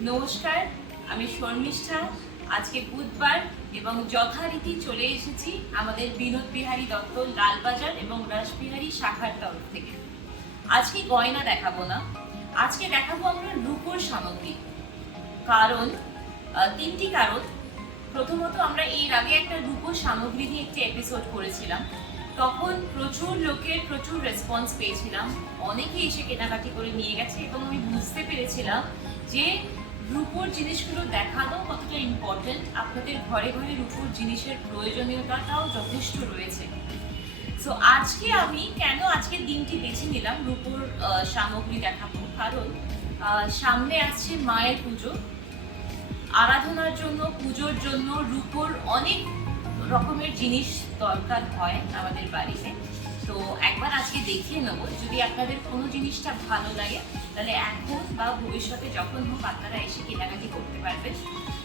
নমস্কার, আমি শর্মিষ্ঠা। আজকে বুধবার এবং যথারীতি চলে এসেছি আমাদের বিনোদ বিহারী দত্ত লালবাজার এবং রাসবিহারী শাখার তরফ থেকে। আজকে গয়না দেখাবো না। আজকে দেখাবো আমরা রূপোর সামগ্রী। কারণ তিনটি কারণ। প্রথমত আমরা এর আগে একটা রূপোর সামগ্রী নিয়ে একটি এপিসোড করেছিলাম। তখন প্রচুর লোকের প্রচুর রেসপন্স পেয়েছিলাম। অনেকে এসে কেনাকাটি করে নিয়ে গেছে এবং আমি বুঝতে পেরেছিলাম যে রূপোর জিনিসগুলো দেখানো কতটা ইম্পর্টেন্ট আপনাদের ঘরে ঘরে রূপোর জিনিসের প্রয়োজনীয়তাটাও যথেষ্ট রয়েছে। সো আজকে আমি কেন আজকের দিনটি বেছে নিলাম রূপোর সামগ্রী দেখাবো? কারণ সামনে আসছে মায়ের পুজো। আরাধনার জন্য, পুজোর জন্য রূপোর অনেক রকমের জিনিস দরকার হয় আমাদের বাড়িতে। তো, একবার আজকে দেখিয়ে নেব। যদি আপনাদের কোনো জিনিসটা ভালো লাগে তাহলে এখন বা ভবিষ্যতে যখন হোক আপনারা এসে কেনাকাটি করতে পারবেন।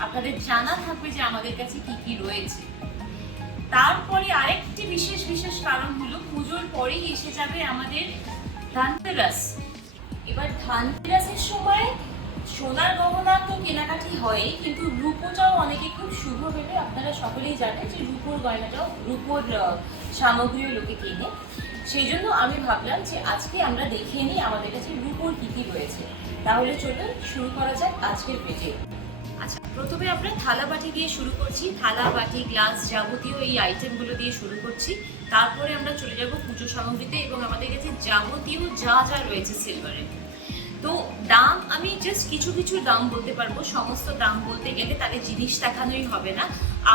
আপনাদের জানা থাকবে যে আমাদের কাছে কি কি রয়েছে। তারপরে আরেকটি বিশেষ বিশেষ কারণ হলো পুজোর পরেই এসে যাবে আমাদের ধানতেরাস। এবার ধানতেরাসের সময় সোনার গহনা তো কেনাকাটি হয় কিন্তু রূপোটাও অনেকে খুব শুভ ভেবে আপনারা সকলেই জানেন যে রূপোর গয়নাটাও, রূপোর সামগ্রীও লোকে কেনে। সেই জন্য আমি ভাবলাম যে আজকে আমরা দেখে নিই আমাদের কাছে রূপোর কী কী রয়েছে। তাহলে চলুন শুরু করা যাক আজকের পেজে আচ্ছা প্রথমে আমরা থালা বাটি দিয়ে শুরু করছি। থালা, বাটি, গ্লাস যাবতীয় এই আইটেমগুলো দিয়ে শুরু করছি। তারপরে আমরা চলে যাব পুজো সামগ্রীতে এবং আমাদের কাছে যাবতীয় যা যা রয়েছে সিলভারের আমি জাস্ট কিছু কিছু দাম বলতে পারব, সমস্ত দাম বলতে গেলে তাহলে জিনিস দেখানোই হবে না।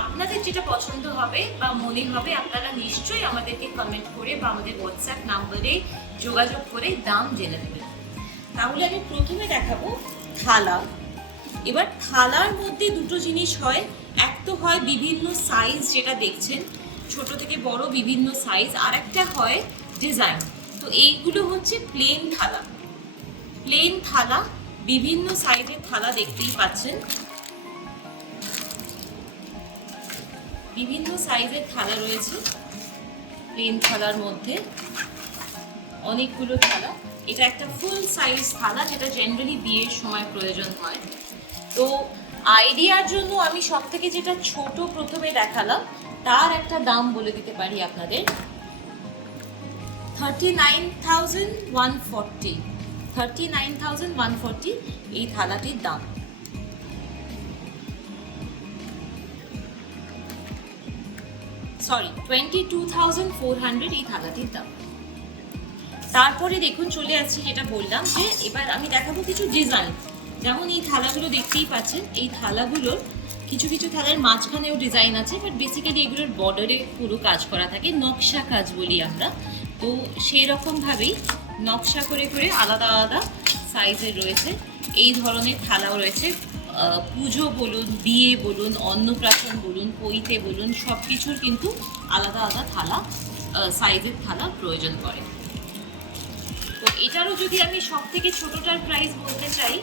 আপনাদের যেটা পছন্দ হবে বা মনে হবে, আপনারা নিশ্চয়ই আমাদেরকে কমেন্ট করে বা আমাদের হোয়াটসঅ্যাপ নাম্বারে যোগাযোগ করে দাম জেনে নেবেন। তাহলে আমি প্রথমে দেখাবো থালা। এবার থালার মধ্যে দুটো জিনিস হয়। এক তো হয় বিভিন্ন সাইজ যেটা দেখছেন, ছোট থেকে বড় বিভিন্ন সাইজ আর একটা হয় ডিজাইন তো এইগুলো হচ্ছে প্লেন থালা। প্লেন থালা বিভিন্ন সাইজের থালা দেখতেই পাচ্ছেন। বিভিন্ন সাইজের থালা রয়েছে প্লেন থালার মধ্যে। অনেকগুলো থালা। এটা একটা ফুল সাইজ থালা যেটা জেনারেলি বিয়ের সময় প্রয়োজন হয়। তো আইডিয়ার জন্য আমি সব থেকে যেটা ছোট প্রথমে দেখালাম, তার একটা দাম বলে দিতে পারি আপনাদের। Thirty nine thousand one forty thirty এই থালাটির দাম। Sorry twenty two thousand four hundred এই থালাটির দাম। তারপরে দেখুন, চলে যাচ্ছি যেটা বললাম যে এবার আমি দেখাবো কিছু ডিজাইন যেমন এই থালাগুলো দেখতেই পাচ্ছেন, এই থালাগুলোর কিছু কিছু থালার মাঝখানেও ডিজাইন আছে বাট বেসিক্যালি এগুলোর বর্ডারে পুরো কাজ করা থাকে, নকশা কাজ বলি আমরা। তো সেই রকমভাবেই নকশা করে করে আলাদা আলাদা সাইজের রয়েছে। এই ধরনের থালাও রয়েছে। পুজো বলুন, বিয়ে বলুন, অন্নপ্রাশন বলুন, পৈতে বলুন সব কিছুর কিন্তু আলাদা আলাদা থালা সাইজের থালা প্রয়োজন পড়ে। তো এটারও যদি আমি সব থেকে ছোটোটার প্রাইস বলতে চাই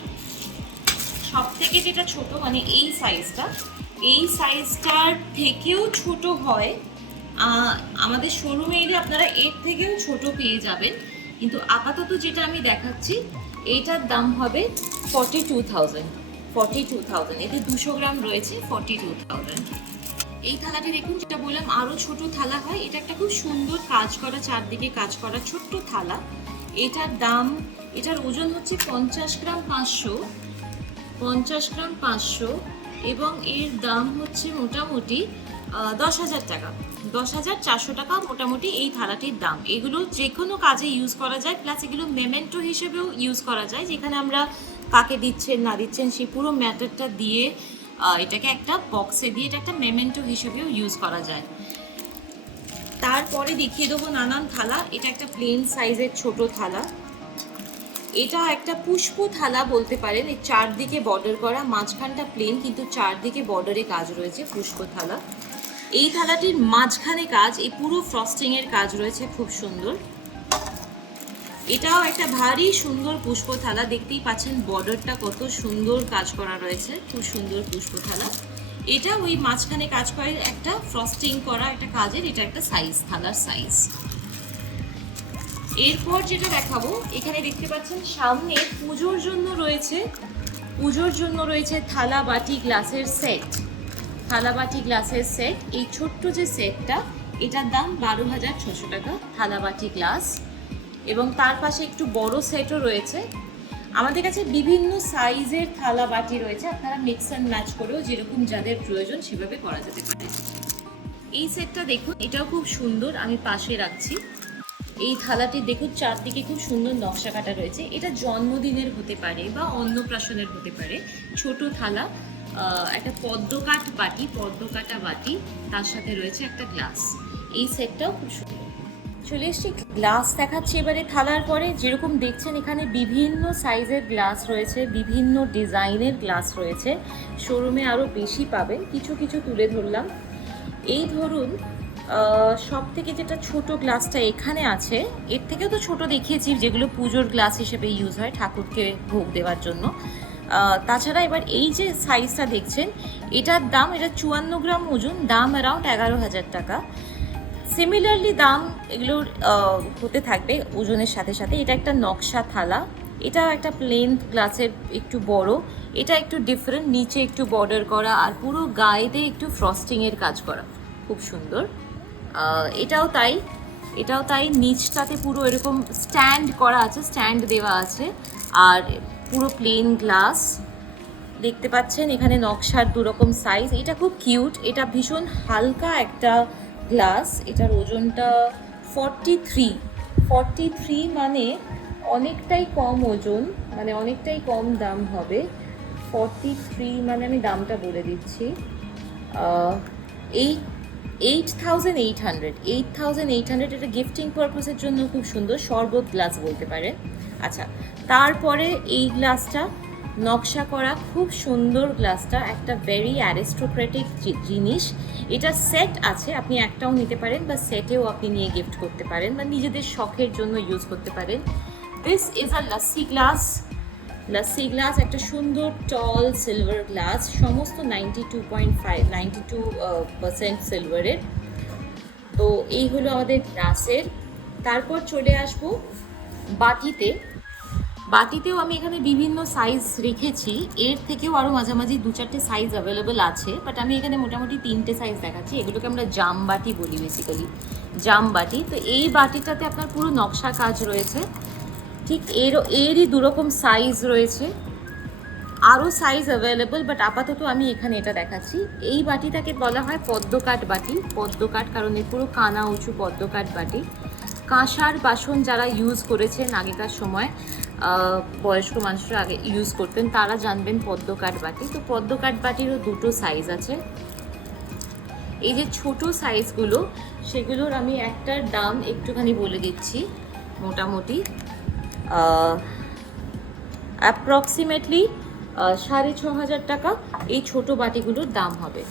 সব থেকে যেটা ছোট মানে এই সাইজটা এই সাইজটার থেকেও ছোট হয় আমাদের শোরুমে এলে আপনারা এর থেকেও ছোট পেয়ে যাবেন। কিন্তু আপাতত যেটা আমি দেখাচ্ছি এইটার দাম হবে forty two thousand forty two thousand এতে দুশো গ্রাম রয়েছে ফর্টি টু থাউজেন্ড এই থালাটি দেখুন, যেটা বললাম আরও ছোট থালা হয়। এটা একটা খুব সুন্দর কাজ করা, চারদিকে কাজ করা ছোট্ট থালা। এটার দাম, এটার ওজন হচ্ছে পঞ্চাশ গ্রাম পাঁচশো, পঞ্চাশ গ্রাম পাঁচশো, এবং এর দাম হচ্ছে মোটামুটি দশ হাজার টাকা। দশ হাজার চারশো টাকা মোটামুটি এই থালাটির দাম। এগুলো যে কোনো কাজে ইউজ করা যায় প্লাস এগুলো মেমেন্টো হিসেবেও ইউজ করা যায়, যেখানে আমরা কাকে দিচ্ছেন, না দিচ্ছেন, সেই পুরো ম্যাটারটা দিয়ে এটাকে একটা বক্সে দিয়ে এটা একটা মেমেন্টো হিসেবেও ইউজ করা যায়। তারপরে দেখিয়ে দেবো নানান থালা। এটা একটা প্লেন সাইজের ছোট থালা। এটা একটা পুষ্প থালা বলতে পারেন। চারদিকে বর্ডার করা, মাঝখানটা প্লেন কিন্তু চারদিকে বর্ডারে কাজ রয়েছে পুষ্প থালা। এই থালাটির মাঝখানে কাজ, এই পুরো ফ্রস্টিং এর কাজ রয়েছে খুব সুন্দর। এটাও একটা ভারী সুন্দর পুষ্প থালা, দেখতেই পাচ্ছেন বর্ডারটা কত সুন্দর কাজ করা রয়েছে, খুব সুন্দর পুষ্প থালা। এটা ওই মাঝখানে কাজ করে একটা ফ্রস্টিং করা একটা কাজের, এটা একটা সাইজ থালার সাইজ এরপর যেটা দেখাবো, এখানে দেখতে পাচ্ছেন সামনে পুজোর জন্য রয়েছে, পুজোর জন্য রয়েছে থালা বাটি গ্লাসের সেট থালা বাটি গ্লাসের সেট এই ছোট্ট যে সেটটা এটার দাম বারো হাজার ছশো টাকা থালাবাটি গ্লাস। এবং তার পাশে একটু বড় সেটও রয়েছে। আমাদের কাছে বিভিন্ন সাইজের থালা বাটি রয়েছে। আপনারা মিক্স অ্যান্ড ম্যাচ করেও যেরকম যাদের প্রয়োজন সেভাবে করা যেতে পারে। এই সেটটা দেখুন, এটাও খুব সুন্দর, আমি পাশে রাখছি। এই থালাটি দেখুন, চারদিকে খুব সুন্দর নকশা কাটা রয়েছে। এটা জন্মদিনের হতে পারে বা অন্নপ্রাশনের হতে পারে। ছোট থালা একটা পদ্মকাঠ বাটি, পদ্মকাটা বাটি, তার সাথে রয়েছে একটা গ্লাস এই সেটটাও খুব সুন্দর। চলে এসছি গ্লাস দেখাচ্ছি এবারে থালার পরে। যেরকম দেখছেন, এখানে বিভিন্ন সাইজের গ্লাস রয়েছে, বিভিন্ন ডিজাইনের গ্লাস রয়েছে। শোরুমে আরও বেশি পাবেন। কিছু কিছু তুলে ধরলাম। এই ধরুন সব থেকে যেটা ছোট গ্লাসটা এখানে আছে, এর থেকেও তো ছোট দেখিয়েছি, যেগুলো পুজোর গ্লাস হিসেবে ইউজ হয় ঠাকুরকে ভোগ দেওয়ার জন্য। তাছাড়া এবার এই যে সাইজটা দেখছেন, এটার দাম, এটা চুয়ান্ন গ্রাম ওজন, দাম অ্যারাউন্ড এগারো হাজার টাকা। সিমিলারলি দাম এগুলোর হতে থাকবে ওজনের সাথে সাথে। এটা একটা নকশা থালা। এটা একটা প্লেন গ্লাসের একটু বড়। এটা একটু ডিফারেন্ট নিচে একটু বর্ডার করা আর পুরো গায়েতে একটু ফ্রস্টিংয়ের কাজ করা। খুব সুন্দর। এটাও তাই। এটাও তাই। নিচটাতে পুরো এরকম স্ট্যান্ড করা আছে স্ট্যান্ড দেওয়া আছে। আর পুরো প্লেন গ্লাস দেখতে পাচ্ছেন, এখানে নকশার দুরকম সাইজ এটা খুব কিউট এটা ভীষণ হালকা একটা গ্লাস এটার ওজনটা ফর্টি থ্রি ফর্টি থ্রি মানে অনেকটাই কম ওজন মানে অনেকটাই কম দাম হবে। ফর্টি থ্রি মানে আমি দামটা বলে দিচ্ছি। Eight eight thousand eight hundred eight thousand eight hundred এটা গিফটিং পারপাসের জন্য খুব সুন্দর। শরবত গ্লাস বলতে পারে আচ্ছা তারপরে এই গ্লাসটা নকশা করা খুব সুন্দর গ্লাসটা, একটা ভেরি অ্যারিস্টোক্রেটিক জিনিস। এটা সেট আছে, আপনি একটাও নিতে পারেন বা সেটেও আপনি নিয়ে গিফট করতে পারেন বা নিজেদের শখের জন্য ইউজ করতে পারেন। This is a lassi glass lassi glass একটা সুন্দর টল সিলভার গ্লাস সমস্ত ninety two point five ninety two percent সিলভারের তো এই হলো আমাদের গ্লাসের তারপর চলে আসব বাটিতে। বাটিতেও আমি এখানে বিভিন্ন সাইজ রেখেছি। এর থেকেও আরও মাঝামাঝি দু চারটে সাইজ অ্যাভেলেবেল আছে। বাট আমি এখানে মোটামুটি তিনটে সাইজ দেখাচ্ছি। এগুলোকে আমরা জাম বাটি বলি বেসিক্যালি জাম বাটি। তো এই বাটিটাতে আপনার পুরো নকশা কাজ রয়েছে। ঠিক এর এরই দুরকম সাইজ রয়েছে। আরও সাইজ অ্যাভেলেবল বাট আপাতত আমি এখানে এটা দেখাচ্ছি। এই বাটিটাকে বলা হয় পদ্মকাঠ বাটি। পদ্মকাঠ কারণ এর পুরো কানা উঁচু পদ্মকাঠ বাটি। কাঁসার বাসন যারা ইউজ করেছেন আগেকার সময় বয়স্ক মানুষরা আগে ইউজ করতেন, তারা জানবেন পদ্মকাঠ বাটি। তো পদ্মকাঠ বাটিরও দুটো সাইজ আছে। এই যে ছোট সাইজগুলো সেগুলোর আমি একটার দাম একটুখানি বলে দিচ্ছি, মোটামুটি। অ্যাপ্রক্সিমেটলি সাড়ে ছ হাজার টাকা এই ছোট বাটিগুলোর দাম হবে।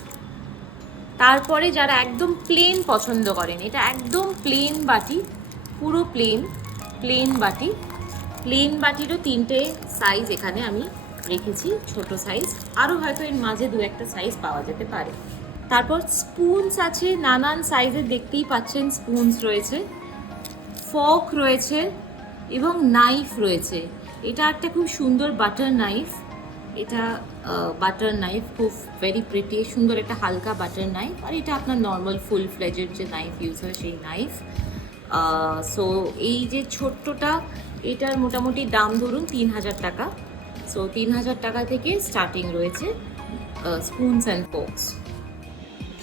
তারপরে যারা একদম প্লেন পছন্দ করেন, এটা একদম প্লেন বাটি, পুরো প্লেন প্লেন বাটি প্লেন বাটিরও তিনটে সাইজ এখানে আমি রেখেছি, ছোট সাইজ আরও হয়তো এর মাঝে দু একটা সাইজ পাওয়া যেতে পারে। তারপর স্পুনস আছে, নানান সাইজের দেখতেই পাচ্ছেন স্পুনস রয়েছে। ফক রয়েছে এবং নাইফ রয়েছে। এটা একটা খুব সুন্দর বাটার নাইফ এটা বাটার নাইফ খুব ভেরি প্রিটি সুন্দর একটা হালকা বাটার নাইফ আর এটা আপনার নর্মাল ফুল ফ্লেজের যে নাইফ ইউজ হয়, সেই নাইফ সো এই যে ছোট্টটা এটার মোটামুটি দাম ধরুন তিন হাজার টাকা। সো তিন হাজার টাকা থেকে স্টার্টিং রয়েছে স্পুনস অ্যান্ড ফোকস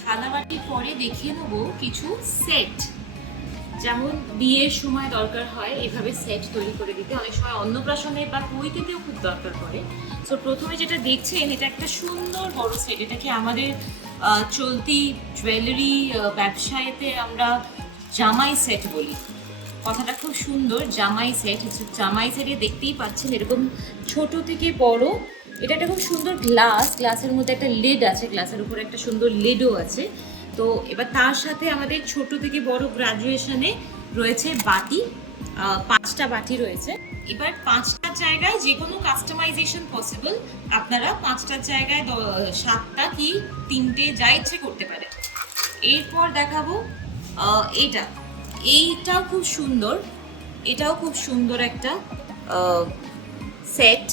থালাবাটির পরে দেখিয়ে নেব কিছু সেট যেমন বিয়ের সময় দরকার হয় এভাবে সেট তৈরি করে দিতে। অনেক সময় অন্নপ্রাশনে বা পৈতেতেও খুব দরকার পড়ে। সো প্রথমে যেটা দেখছেন, এটা একটা সুন্দর বড় সেট এটাকে আমাদের চলতি জুয়েলারি ব্যবসায়েতে আমরা জামাই সেট বলি। কথাটা খুব সুন্দর, জামাই সেট জামাই সেটে দেখতেই পাচ্ছেন এরকম ছোট থেকে বড়। এটা একটা খুব সুন্দর গ্লাস গ্লাসের মধ্যে একটা লেড আছে গ্লাসের উপরে একটা সুন্দর লেডও আছে। তো এবার তার সাথে আমাদের ছোট থেকে বড় গ্রাজুয়েশনে রয়েছে বাটি পাঁচটা বাটি রয়েছে। এবার পাঁচটা জায়গায় যে কোনো কাস্টমাইজেশন পসিবল আপনারা পাঁচটা জায়গায় সাতটা কি তিনটে যা ইচ্ছে করতে পারে এরপর দেখাবো এটা। এইটাও খুব সুন্দর, এটাও খুব সুন্দর একটা সেট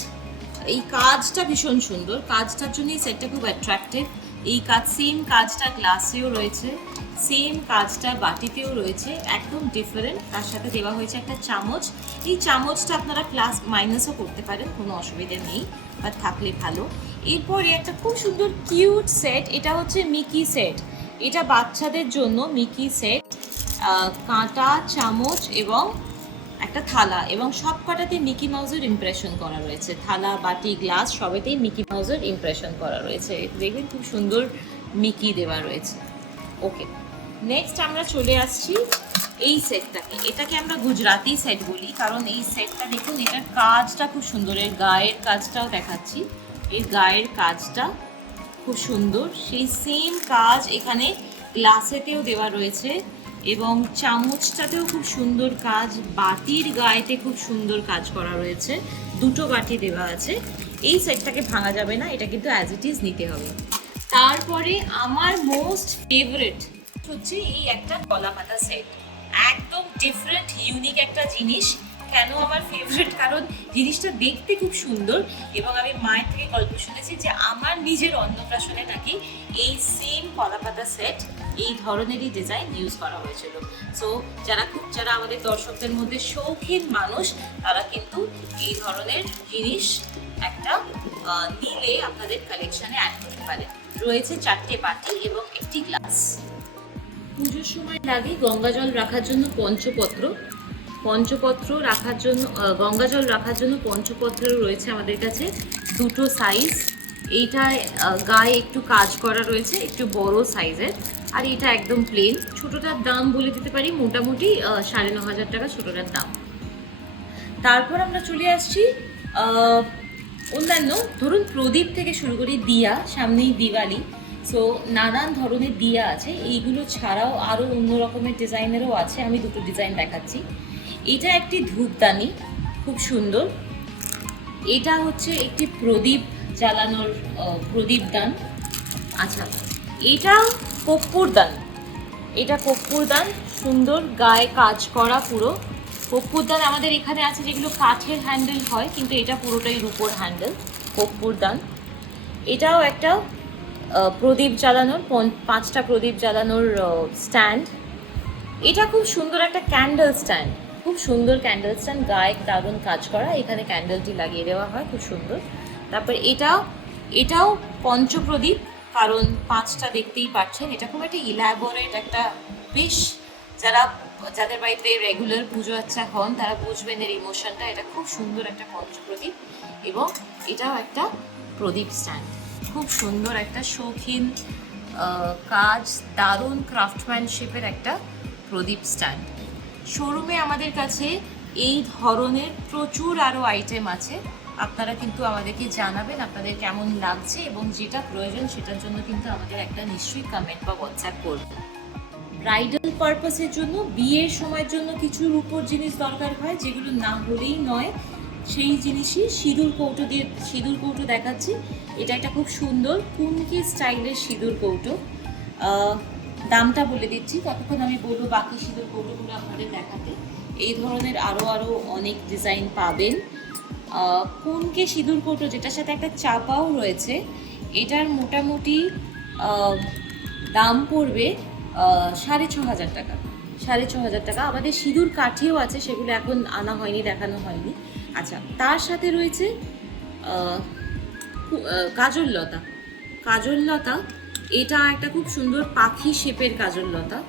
এই কাজটা ভীষণ সুন্দর, কাজটার জন্য এই সেটটা খুব অ্যাট্রাক্টিভ এই কাজ সেম কাজটা গ্লাসেও রয়েছে সেম কাজটা বাটিতেও রয়েছে, একদম ডিফারেন্ট তার সাথে দেওয়া হয়েছে একটা চামচ। এই চামচটা আপনারা প্লাস মাইনাসও করতে পারেন, কোনো অসুবিধা নেই বা থাকলে ভালো। এরপরে একটা খুব সুন্দর কিউট সেট এটা হচ্ছে মিকি সেট এটা বাচ্চাদের জন্য মিকি সেট কাঁটা, চামচ এবং একটা থালা এবং সব কটাতে মিকি মাউসের ইমপ্রেশন করা রয়েছে। থালা, বাটি, গ্লাস সবেতেই মিকি মাউসের ইমপ্রেশন করা রয়েছে। দেখবেন খুব সুন্দর মিকি দেওয়া রয়েছে। ওকে নেক্সট আমরা চলে আসছি এই সেটটাকে এটাকে আমরা গুজরাতি সেট বলি, কারণ এই সেটটা দেখুন, এটার কাজটা খুব সুন্দর। এর গায়ের কাজটাও দেখাচ্ছি। এর গায়ের কাজটা খুব সুন্দর। সেই সেম কাজ এখানে গ্লাসেতেও দেওয়া রয়েছে। এবং চামচটাতেও খুব সুন্দর কাজ, বাটির গায়েতে খুব সুন্দর কাজ করা রয়েছে। দুটো বাটি দেওয়া আছে। এই সেটটাকে ভাঙা যাবে না, এটা কিন্তু অ্যাজ ইট ইজ নিতে হবে। তারপরে আমার মোস্ট ফেভারিট হচ্ছে এই একটা কলা পাতা সেট একদম ডিফারেন্ট ইউনিক একটা জিনিস। কেন আমার ফেভারিট কারণ জিনিসটা দেখতে খুব সুন্দর এবং আমি মায়ের থেকে গল্প শুনেছি যে আমার নিজের অন্নপ্রাশনে নাকি এই সেম কলাপাতা সেট এই ধরনেরই ডিজাইন ইউজ করা হয়েছিল। সো যারা খুব, যারা আমাদের দর্শকদের মধ্যে শৌখিন মানুষ, তারা কিন্তু এই ধরনের জিনিস একটা নিলে আপনাদের কালেকশনে অ্যাড করতে পারেন রয়েছে চারটে বাটি এবং একটি গ্লাস পুজোর সময় লাগে গঙ্গা জল রাখার জন্য পঞ্চপত্র। পঞ্চপত্র রাখার জন্য গঙ্গা জল রাখার জন্য পঞ্চপত্র রয়েছে আমাদের কাছে দুটো সাইজ এইটায় গায়ে একটু কাজ করা রয়েছে, একটু বড় সাইজের। আর এটা একদম প্লেন ছোটোটার দাম বলে দিতে পারি, মোটামুটি সাড়ে ন হাজার টাকা ছোটোটার দাম। তারপর আমরা চলে আসছি অন্যান্য, ধরুন প্রদীপ থেকে শুরু করি দিয়া, সামনেই দিওয়ালি। সো নানান ধরনের দিয়া আছে। এইগুলো ছাড়াও আরও অন্য রকমের ডিজাইনেরও আছে। আমি দুটো ডিজাইন দেখাচ্ছি। এটা একটি ধূপদানি, খুব সুন্দর। এটা হচ্ছে একটি প্রদীপ জ্বালানোর প্রদীপ দান। আচ্ছা এটা কর্পূর দান। এটা কর্পূর দান, সুন্দর গায়ে কাজ করা পুরো। কর্পূর দান আমাদের এখানে আছে যেগুলো কাঠের হ্যান্ডেল হয়, কিন্তু এটা পুরোটাই রূপোর হ্যান্ডেল কর্পূর দান। এটাও একটা প্রদীপ জ্বালানোর পাঁচটা প্রদীপ জ্বালানোর স্ট্যান্ড এটা খুব সুন্দর একটা ক্যান্ডেল স্ট্যান্ড খুব সুন্দর ক্যান্ডেল স্ট্যান্ড গায়ে দারুণ কাজ করা। এখানে ক্যান্ডেলটি লাগিয়ে দেওয়া হয়, খুব সুন্দর। তারপর এটা এটাও পঞ্চপ্রদীপ, কারণ পাঁচটা দেখতেই পাচ্ছেন। এটা খুব একটা ইলাবোরেট একটা বেশ যারা, যাদের বাড়িতে রেগুলার পুজো আচ্ছা হন, তারা বুঝবেন এর ইমোশনটা এটা খুব সুন্দর একটা পঞ্চপ্রদীপ এবং এটাও একটা প্রদীপ স্ট্যান্ড খুব সুন্দর একটা শৌখিন কাজ, দারুণ ক্রাফটম্যানশিপের একটা প্রদীপ স্ট্যান্ড শোরুমে আমাদের কাছে এই ধরনের প্রচুর আরও আইটেম আছে। আপনারা কিন্তু আমাদেরকে জানাবেন আপনাদের কেমন লাগছে এবং যেটা প্রয়োজন সেটার জন্য কিন্তু আমাদের একটা নিশ্চয়ই কমেন্ট বা হোয়াটসঅ্যাপ করবেন ব্রাইডাল পারপাসের জন্য, বিয়ের সময়ের জন্য কিছু রূপোর জিনিস দরকার হয়, যেগুলো না হলেই নয়। সেই জিনিসই সিঁদুর কৌটো দিয়ে, সিঁদুর কৌটো দেখাচ্ছি। এটা একটা খুব সুন্দর কুনকি স্টাইলের সিঁদুর কৌটো। দামটা বলে দিচ্ছি, ততক্ষণ আমি বলব বাকি সিঁদুর কৌটোগুলো আপনাদের দেখাতে। এই ধরনের আরও আরও অনেক ডিজাইন পাবেন। কুনকে সিঁদুর কৌটো যেটার সাথে একটা চাপাও রয়েছে এটার মোটামুটি দাম পড়বে সাড়ে ছ হাজার টাকা। সাড়ে ছ হাজার টাকা। আমাদের সিঁদুর কাঠিও আছে সেগুলো এখন আনা হয়নি দেখানো হয়নি। আচ্ছা তার সাথে রয়েছে আহ, কু- আহ, কাজল লতা। কাজল লতা এটা একটা খুব সুন্দর পাখি শেপের কাজল লতা।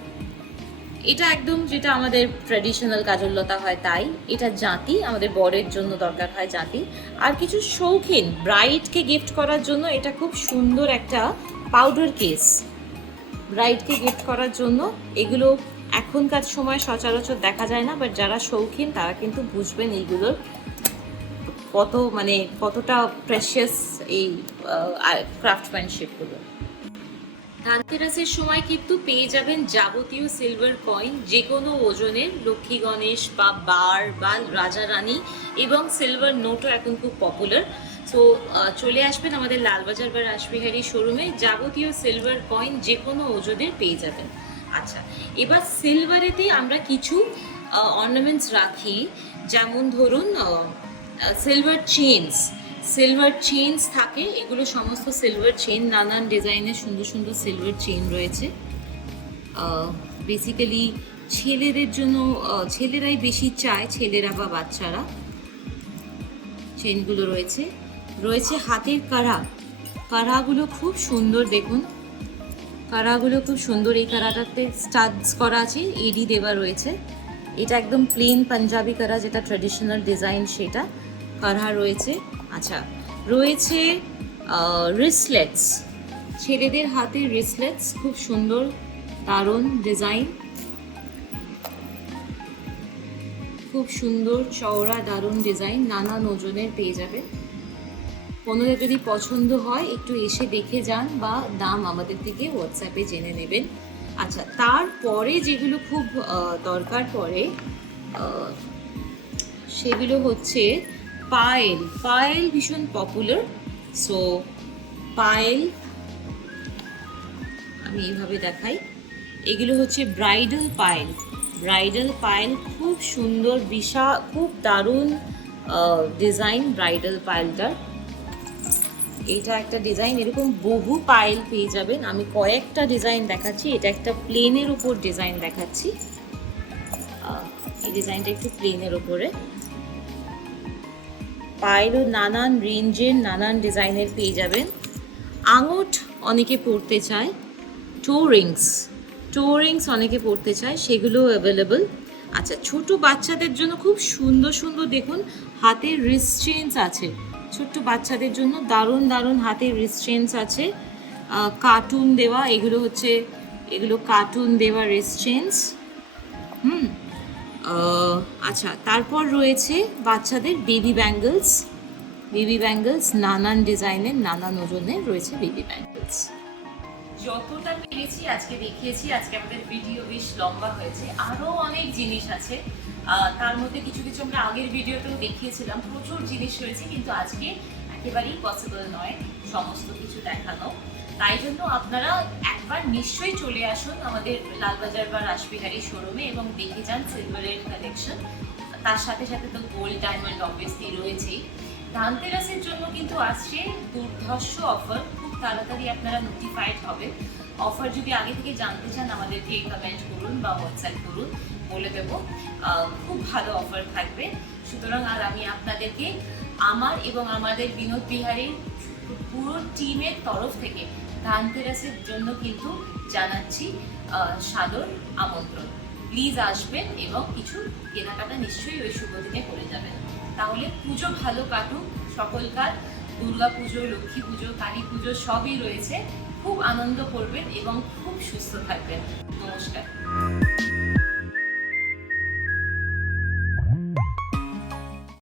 এটা একদম যেটা আমাদের ট্র্যাডিশনাল কাজললতা হয় তাই। এটা জাতি, আমাদের বরের জন্য দরকার হয় জাতি। আর কিছু শৌখিন ব্রাইডকে গিফট করার জন্য এটা খুব সুন্দর একটা পাউডার কেস ব্রাইডকে গিফট করার জন্য এগুলো এখনকার সময় সচরাচর দেখা যায় না বাট যারা শৌখিন তারা কিন্তু বুঝবেন এইগুলোর কত মানে কতটা প্রেশিয়াস এই ক্রাফটম্যানশিপগুলো ধানতেরাসের সময় কিন্তু পেয়ে যাবেন যাবতীয় সিলভার কয়েন যে কোনো ওজনের, লক্ষ্মী গণেশ বা বার বা রাজা রানী এবং সিলভার নোটও এখন খুব পপুলার সো চলে আসবেন আমাদের লালবাজার বা রাসবিহারি শোরুমে যাবতীয় সিলভার কয়েন যে কোনো ওজনের পেয়ে যাবেন। আচ্ছা এবার সিলভারেতে আমরা কিছু অর্নামেন্টস রাখি। যেমন ধরুন সিলভার চেনস সিলভার চেইনস থাকে, এগুলো সমস্ত সিলভার চেইন নানান ডিজাইনের সুন্দর সুন্দর সিলভার চেইন রয়েছে। বেসিক্যালি ছেলেদের জন্য ছেলেরাই বেশি চায়, ছেলেরা বা বাচ্চারা। চেনগুলো রয়েছে। রয়েছে হাতের কারা। কারাগুলো খুব সুন্দর, দেখুন। কারাগুলো খুব সুন্দর, এই কারাটাতে স্টাডস করা আছে, এডি দেওয়া রয়েছে। এটা একদম প্লেন পাঞ্জাবি কারা, যেটা ট্র্যাডিশনাল ডিজাইন সেটা। কারা রয়েছে। আচ্ছা রয়েছে রিসলেটস ছেলেদের হাতে রিসলেটস খুব সুন্দর, দারুণ ডিজাইন খুব সুন্দর, চওড়া, দারুণ ডিজাইন নানান ওজনের পেয়ে যাবেন কোনোদের যদি পছন্দ হয়, একটু এসে দেখে যান বা দাম আমাদের থেকে হোয়াটসঅ্যাপে জেনে নেবেন। আচ্ছা তারপরে যেগুলো খুব দরকার পড়ে সেগুলো হচ্ছে পায়েল পায়েল ভীষণ পপুলার সো পায়েল, আমি এইভাবে দেখাই। এগুলো হচ্ছে ব্রাইডাল পায়েল। ব্রাইডাল পায়েল খুব সুন্দর, বিশা, খুব দারুণ ডিজাইন ব্রাইডাল পায়েলটার। এইটা একটা ডিজাইন এরকম বহু পায়েল পেয়ে যাবেন। আমি কয়েকটা ডিজাইন দেখাচ্ছি, এটা একটা প্লেনের উপর ডিজাইন দেখাচ্ছি। এই ডিজাইনটা একটু প্লেনের উপরে। পায়েলও নানান রেঞ্জের নানান ডিজাইনের পেয়ে যাবেন। আঙট অনেকে পরতে চায় টো রিংস টো রিংস অনেকে পরতে চায়, সেগুলো অ্যাভেলেবল আচ্ছা ছোট বাচ্চাদের জন্য খুব সুন্দর সুন্দর দেখুন, হাতের রিস্ট চেঞ্জ আছে। ছোট্ট বাচ্চাদের জন্য দারুণ দারুণ হাতের রিস্ট চেঞ্জ আছে। কার্টুন দেওয়া, এগুলো হচ্ছে, এগুলো কার্টুন দেওয়া রিস্ট চেঞ্জ হুম। আচ্ছা তারপর রয়েছে বাচ্চাদের বেবি ব্যাঙ্গলস বেবি ব্যাঙ্গলস নানান ডিজাইনের, নানান ওজনের রয়েছে বেবি ব্যাঙ্গলস যতটা পেরেছি আজকে দেখিয়েছি, আজকে আমাদের ভিডিও বেশ লম্বা হয়েছে। আরও অনেক জিনিস আছে। তার মধ্যে কিছু কিছু আমরা আগের ভিডিওতেও দেখিয়েছিলাম। প্রচুর জিনিস রয়েছে, কিন্তু আজকে একেবারেই পসিবল নয় সমস্ত কিছু দেখানো। তাই জন্য আপনারা একবার নিশ্চয়ই চলে আসুন আমাদের লালবাজার বা রাসবিহারী শোরুমে এবং দেখে যান সিলভারের কালেকশন তার সাথে সাথে তো গোল্ড ডায়মন্ড অবভিয়াসলি রয়েছেই। ধানতেরাসের জন্য কিন্তু আসছে দুর্ধর্ষ অফার খুব তাড়াতাড়ি আপনারা নোটিফাইড হবে। অফার যদি আগে থেকে জানতে চান, আমাদেরকে কমেন্ট করুন বা হোয়াটসঅ্যাপ করুন, বলে দেব। খুব ভালো অফার থাকবে। সুতরাং আর আমি আপনাদেরকে আমার এবং আমাদের বিনোদ বিহারীর পুরো টিমের তরফ থেকে ধানতেরাসের জন্য কিন্তু জানাচ্ছি সাদর আমন্ত্রণ। প্লিজ আসবেন এবং কিছু কেনাকাটা নিশ্চয়ই ওই শুভ দিনে করে যাবেন। তাহলে পুজো ভালো কাটুক সকলকার। দুর্গা পুজো, লক্ষ্মী পুজো, কালী পুজো সবই রয়েছে। খুব আনন্দ করবেন এবং খুব সুস্থ থাকবেন। নমস্কার।